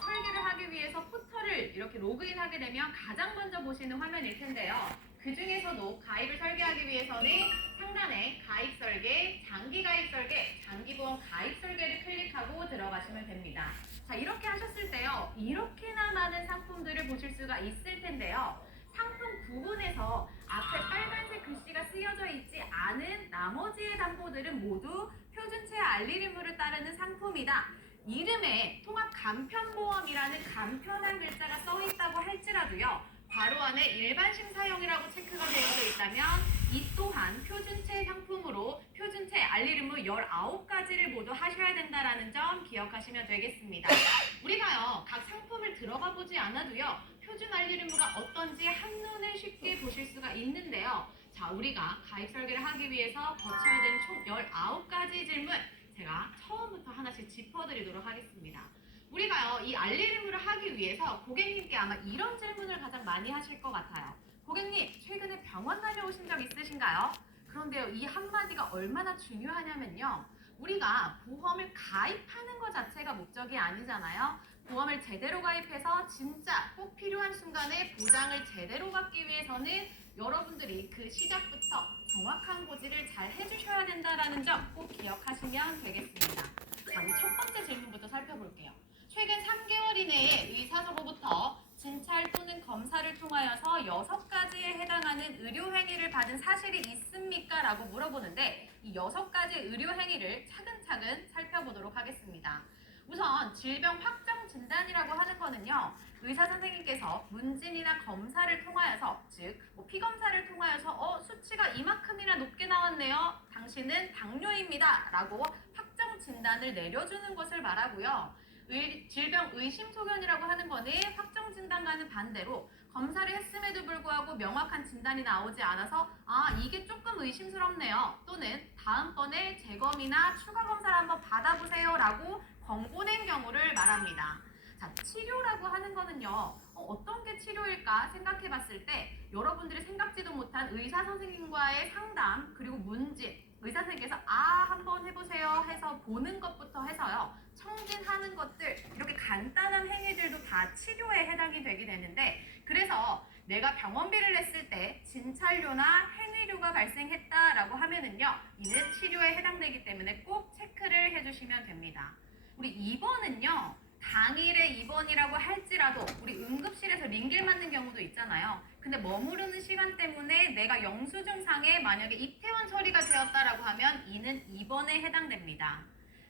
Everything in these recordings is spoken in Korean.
설계를 하기 위해서 포털을 이렇게 로그인하게 되면 가장 먼저 보시는 화면일 텐데요. 그 중에서도 가입을 설계하기 위해서는 상단에 가입 설계, 장기 가입 설계, 장기보험 가입 설계를 클릭하고 들어가시면 됩니다. 자, 이렇게 하셨을 때요. 이렇게나 많은 상품들을 보실 수가 있을 텐데요. 상품 부분에서 앞에 빨간색 글씨가 쓰여져 있지 않은 나머지의 담보들은 모두 표준체 알리림을 따르는 상품이다. 이름에 통합 간편보험이라는 간편한 글자가 써 있다고 할지라도요. 괄호 안에 일반 심사용이라고 체크가 되어 있다면 이 또한 표준체 상품으로 표준체 알리림무 19가지를 모두 하셔야 된다는 점 기억하시면 되겠습니다. 우리가요. 각 상품을 들어가 보지 않아도요. 표준 알리림무가 어떤지 한눈에 쉽게 보실 수가 있는데요. 자, 우리가 가입 설계를 하기 위해서 거쳐야 되는 총 19가지 질문 제가 처음부터 하나씩 짚어드리도록 하겠습니다. 우리가요, 이 알리림을 하기 위해서 고객님께 아마 이런 질문을 가장 많이 하실 것 같아요. 고객님, 최근에 병원 다녀오신 적 있으신가요? 그런데요, 이 한마디가 얼마나 중요하냐면요. 우리가 보험을 가입하는 것 자체가 목적이 아니잖아요. 보험을 제대로 가입해서 진짜 꼭 필요한 순간에 보장을 제대로 받기 위해서는 여러분들이 그 시작부터 정확한 고지를 잘 해주셔야 된다는 점 꼭 기억하시면 되겠습니다. 자, 우리 첫 번째 질문부터 살펴볼게요. 최근 3개월 이내에 의사로부터 진찰 또는 검사를 통하여서 6가지에 해당하는 의료행위를 받은 사실이 있습니까? 라고 물어보는데 이 6가지 의료행위를 차근차근 살펴보도록 하겠습니다. 우선 질병 확정 진단이라고 하는 거는요. 의사 선생님께서 문진이나 검사를 통하여서 즉 피검사를 통하여서 수치가 이만큼이나 높게 나왔네요. 당신은 당뇨입니다. 라고 확정 진단을 내려주는 것을 말하고요. 질병 의심소견이라고 하는 거는 확정 진단과는 반대로 검사를 했음에도 불구하고 명확한 진단이 나오지 않아서 이게 조금 의심스럽네요. 또는 다음번에 재검이나 추가 검사를 한번 받아보세요 라고 권고된 경우를 말합니다. 자, 치료라고 하는 거는요. 어떤 게 치료일까 생각해 봤을 때 여러분들이 생각지도 못한 의사 선생님과의 상담 그리고 문진 의사 선생님께서 한번 해보세요 해서 보는 것부터 해서요. 청진하는 것들 이렇게 간단한 행위들도 다 치료에 해당이 되게 되는데 그래서 내가 병원비를 냈을 때 진찰료나 행위료가 발생했다라고 하면은요. 이는 치료에 해당되기 때문에 꼭 체크를 해주시면 됩니다. 우리 2번은요. 당일의 입원이라고 할지라도 우리 응급실에서 링겔 맞는 경우도 있잖아요. 근데 머무르는 시간 때문에 내가 영수증상에 만약에 입퇴원 처리가 되었다라고 하면 이는 입원에 해당됩니다.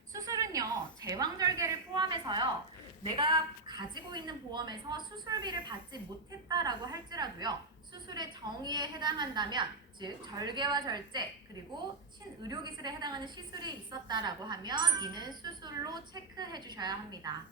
수술은요. 제왕절개를 포함해서요. 내가 가지고 있는 보험에서 수술비를 받지 못했다라고 할지라도요. 수술의 정의에 해당한다면 즉 절개와 절제 그리고 신의료기술에 해당하는 시술이 있었다라고 하면 이는 수술로 체크해 주셔야 합니다.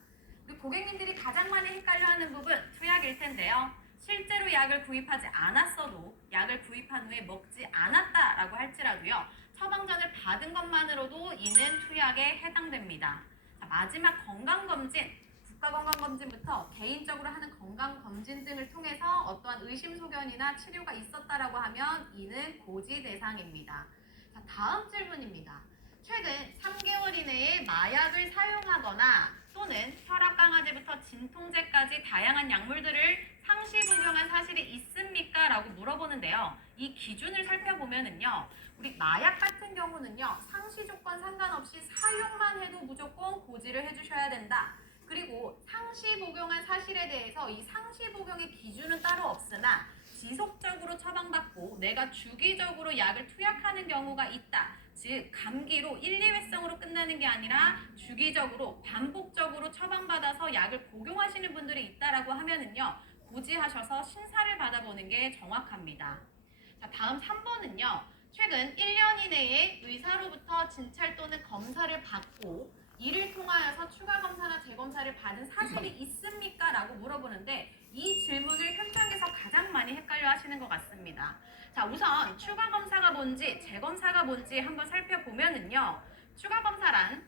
우리 고객님들이 가장 많이 헷갈려하는 부분 투약일 텐데요. 실제로 약을 구입하지 않았어도 약을 구입한 후에 먹지 않았다라고 할지라도요. 처방전을 받은 것만으로도 이는 투약에 해당됩니다. 자, 마지막 건강검진, 국가건강검진부터 개인적으로 하는 건강검진 등을 통해서 어떠한 의심소견이나 치료가 있었다라고 하면 이는 고지 대상입니다. 자, 다음 질문입니다. 최근 3개월 이내에 마약을 사용하거나 또는 혈압강화제부터 진통제까지 다양한 약물들을 상시 복용한 사실이 있습니까? 라고 물어보는데요. 이 기준을 살펴보면은요. 우리 마약 같은 경우는요. 상시 조건 상관없이 사용만 해도 무조건 고지를 해주셔야 된다. 그리고 상시 복용한 사실에 대해서 이 상시 복용의 기준은 따로 없으나 지속적으로 처방받고 내가 주기적으로 약을 투약하는 경우가 있다. 즉 감기로 1, 2회성으로 끝나는 게 아니라 주기적으로 반복적으로 처방받아서 약을 복용하시는 분들이 있다라고 하면은요. 고지하셔서 심사를 받아보는 게 정확합니다. 자, 다음 3번은요. 최근 1년 이내에 의사로부터 진찰 또는 검사를 받고 이를 통하여서 추가 검사나 재검사를 받은 사실이 있습니까? 라고 물어보는데 이 질문을 현장에서 가장 많이 헷갈려 하시는 것 같습니다. 자, 우선 추가 검사가 뭔지 재검사가 뭔지 한번 살펴보면은요. 추가 검사란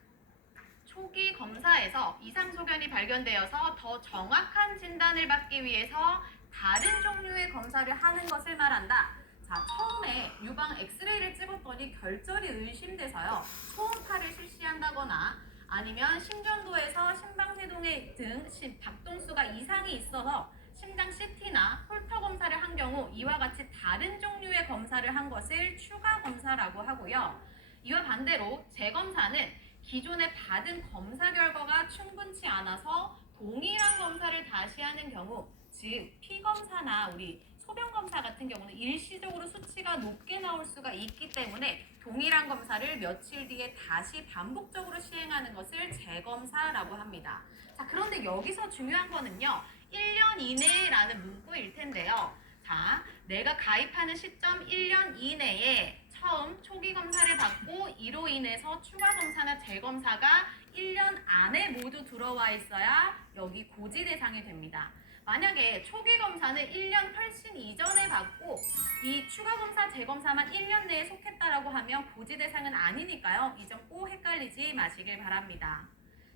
초기 검사에서 이상 소견이 발견되어서 더 정확한 진단을 받기 위해서 다른 종류의 검사를 하는 것을 말한다. 자, 처음에 유방 엑스레이를 찍었더니 결절이 의심돼서요. 초음파를 실시한다거나 아니면 심전도에서 심방세동의 등 박동수가 이상이 있어서 심장 CT나 홀터 검사를 한 경우 이와 같이 다른 종류의 검사를 한 것을 추가 검사라고 하고요. 이와 반대로 재검사는 기존에 받은 검사 결과가 충분치 않아서 동일한 검사를 다시 하는 경우, 즉 피검사나 우리 소변검사 같은 경우는 일시적으로 수치가 높게 나올 수가 있기 때문에 동일한 검사를 며칠 뒤에 다시 반복적으로 시행하는 것을 재검사라고 합니다. 자, 그런데 여기서 중요한 거는요. 1년 이내라는 문구일 텐데요. 자, 내가 가입하는 시점 1년 이내에 처음 초기 검사를 받고 이로 인해서 추가 검사나 재검사가 1년 안에 모두 들어와 있어야 여기 고지 대상이 됩니다. 만약에 초기 검사는 1년 훨씬 이전에 받고 이 추가 검사, 재검사만 1년 내에 속했다라고 하면 고지 대상은 아니니까요. 이 점 꼭 헷갈리지 마시길 바랍니다.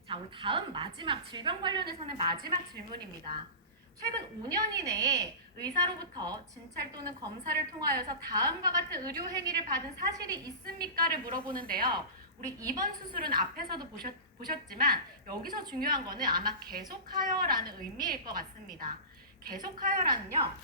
자, 우리 다음 마지막 질병 관련해서는 마지막 질문입니다. 최근 5년 이내에 의사로부터 진찰 또는 검사를 통하여서 다음과 같은 의료 행위를 받은 사실이 있습니까를 물어보는데요. 우리 입원 수술은 앞에서도 보셨지만 여기서 중요한 거는 아마 계속하여라는 의미일 것 같습니다. 계속하여라는요.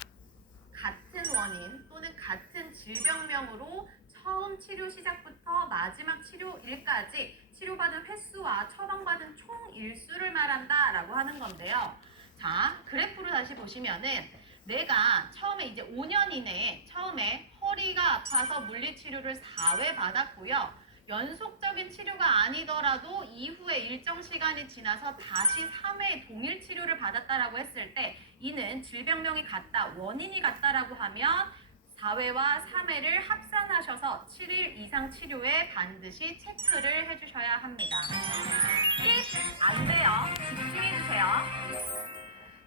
같은 원인 또는 같은 질병명으로 처음 치료 시작부터 마지막 치료일까지 치료받은 횟수와 처방받은 총 일수를 말한다라고 하는 건데요. 자, 그래프로 다시 보시면은 내가 처음에 이제 5년 이내에 처음에 허리가 아파서 물리치료를 4회 받았고요. 연속적인 치료가 아니더라도 이후에 일정 시간이 지나서 다시 3회 동일 치료를 받았다라고 했을 때 이는 질병명이 같다, 원인이 같다라고 하면 4회와 3회를 합산하셔서 7일 이상 치료에 반드시 체크를 해주셔야 합니다. 안 돼요. 집중해주세요.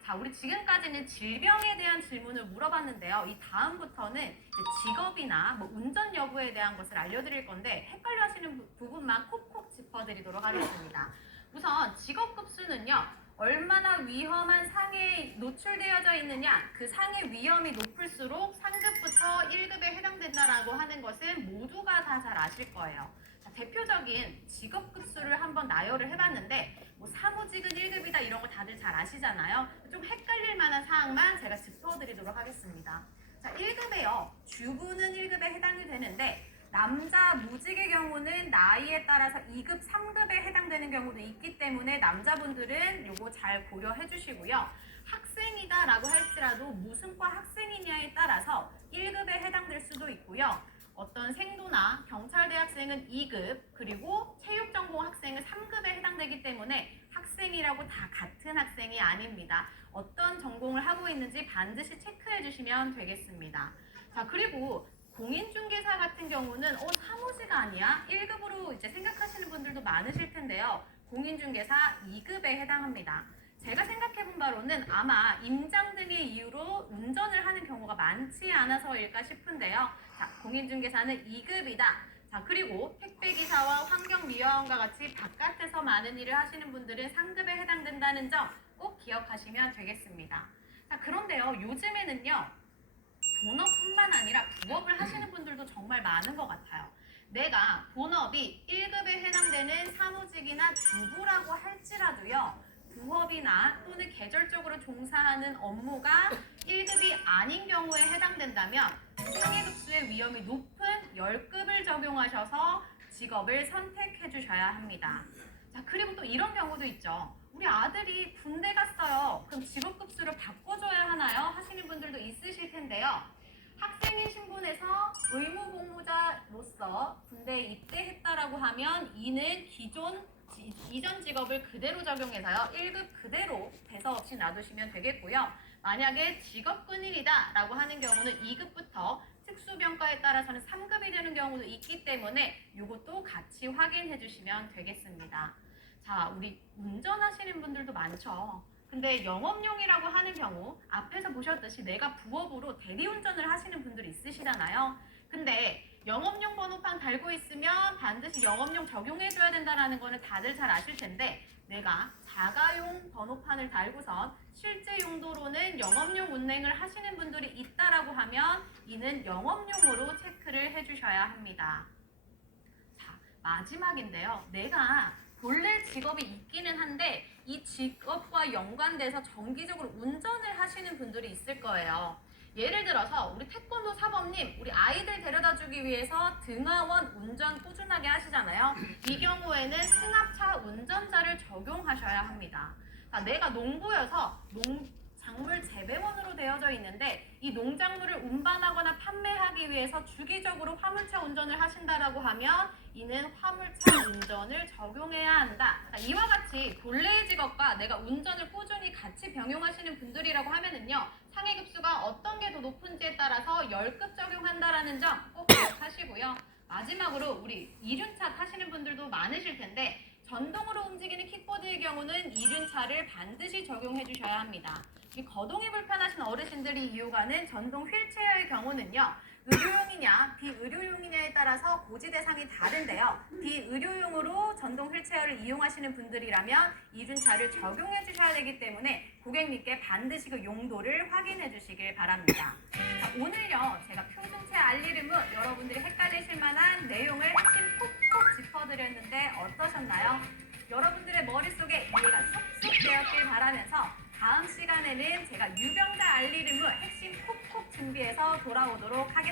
자, 우리 지금까지는 질병에 대한 질문을 물어봤는데요. 이 다음부터는 직업이나 운전 여부에 대한 것을 알려드릴 건데 헷갈려 하시는 부분만 콕콕 짚어드리도록 하겠습니다. 우선 직업급수는요. 얼마나 위험한 상해에 노출되어져 있느냐, 그 상해 위험이 높을수록 상급부터 1급에 해당된다라고 하는 것은 모두가 다 잘 아실 거예요. 자, 대표적인 직업급수를 한번 나열을 해봤는데 사무직은 1급이다 이런 거 다들 잘 아시잖아요. 좀 헷갈릴 만한 사항만 제가 짚어드리도록 하겠습니다. 자, 1급에요. 주부는 1급에 해당이 되는데 남자 무직의 경우는 나이에 따라서 2급, 3급에 해당되는 경우도 있기 때문에 남자분들은 이거 잘 고려해 주시고요. 학생이다라고 할지라도 무슨 과 학생이냐에 따라서 1급에 해당될 수도 있고요. 어떤 생도나 경찰대 학생은 2급, 그리고 체육전공 학생은 3급에 해당되기 때문에 학생이라고 다 같은 학생이 아닙니다. 어떤 전공을 하고 있는지 반드시 체크해 주시면 되겠습니다. 자, 그리고 공인중개사 같은 경우는 사무직 아니야? 1급으로 이제 생각하시는 분들도 많으실 텐데요. 공인중개사 2급에 해당합니다. 제가 생각해본 바로는 아마 임장 등의 이유로 운전을 하는 경우가 많지 않아서일까 싶은데요. 자, 공인중개사는 2급이다. 자, 그리고 택배기사와 환경미화원과 같이 바깥에서 많은 일을 하시는 분들은 3급에 해당된다는 점 꼭 기억하시면 되겠습니다. 자, 그런데요, 요즘에는요, 본업뿐만 아니라 부업을 하시는 분들도 정말 많은 것 같아요. 내가 본업이 1급에 해당되는 사무직이나 주부라고 할지라도요, 부업이나 또는 계절적으로 종사하는 업무가 1급이 아닌 경우에 해당된다면 상해급수의 위험이 높은 10급을 적용하셔서 직업을 선택해 주셔야 합니다. 자, 그리고 또 이런 경우도 있죠. 우리 아들이 군대 갔어요. 그럼 직업급수를 바꿔줘야 하나요? 하시는 분들도 있으실 텐데요. 학생인 신분에서 의무복무자로서 군대에 입대했다라고 하면 이는 이전 직업을 그대로 적용해서요. 1급 그대로 배서 없이 놔두시면 되겠고요. 만약에 직업군인이다 라고 하는 경우는 2급부터 특수병과에 따라서는 3급이 되는 경우도 있기 때문에 이것도 같이 확인해 주시면 되겠습니다. 자, 우리 운전하시는 분들도 많죠. 근데 영업용이라고 하는 경우 앞에서 보셨듯이 내가 부업으로 대리운전을 하시는 분들이 있으시잖아요. 근데 영업용 번호판 달고 있으면 반드시 영업용 적용해줘야 된다는 거는 다들 잘 아실 텐데 내가 자가용 번호판을 달고선 실제 용도로는 영업용 운행을 하시는 분들이 있다라고 하면 이는 영업용으로 체크를 해주셔야 합니다. 자, 마지막인데요. 내가 본래 직업이 있기는 한데 이 직업과 연관돼서 정기적으로 운전을 하시는 분들이 있을 거예요. 예를 들어서 우리 태권도 사범님, 우리 아이들 데려다 주기 위해서 등하원 운전 꾸준하게 하시잖아요. 이 경우에는 승합차 운전자를 적용하셔야 합니다. 자, 내가 농부여서 작물 재배원으로 되어져 있는데 이 농작물을 운반하거나 판매하기 위해서 주기적으로 화물차 운전을 하신다라고 하면 이는 화물차 운전을 적용해야 한다. 자, 이와 같이 본래의 직업과 내가 운전을 꾸준히 같이 병용하시는 분들이라고 하면은요, 상해급수가 어떤 게 더 높은지에 따라서 10급 적용한다라는 점 꼭 기억하시고요. 마지막으로 우리 이륜차 타시는 분들도 많으실 텐데 전동으로 움직이는 킥보드의 경우는 이륜차를 반드시 적용해 주셔야 합니다. 이 거동이 불편하신 어르신들이 이용하는 전동 휠체어의 경우는요, 의료용이냐 비의료용이냐에 따라서 고지 대상이 다른데요. 비의료용으로 전동 휠체어를 이용하시는 분들이라면 이륜차를 적용해 주셔야 되기 때문에 고객님께 반드시 그 용도를 확인해 주시길 바랍니다. 자, 오늘요 제가 표준체 알리르무 여러분들이 헷갈리실 만한 내용을 핵심 콕콕 짚어드렸는데 어떠셨나요? 여러분들의 머릿속에 이해가 쏙쏙 되었길 바라면서 다음 시간에는 제가 유병자 알리르무 핵심 콕콕 준비해서 돌아오도록 하겠습니다.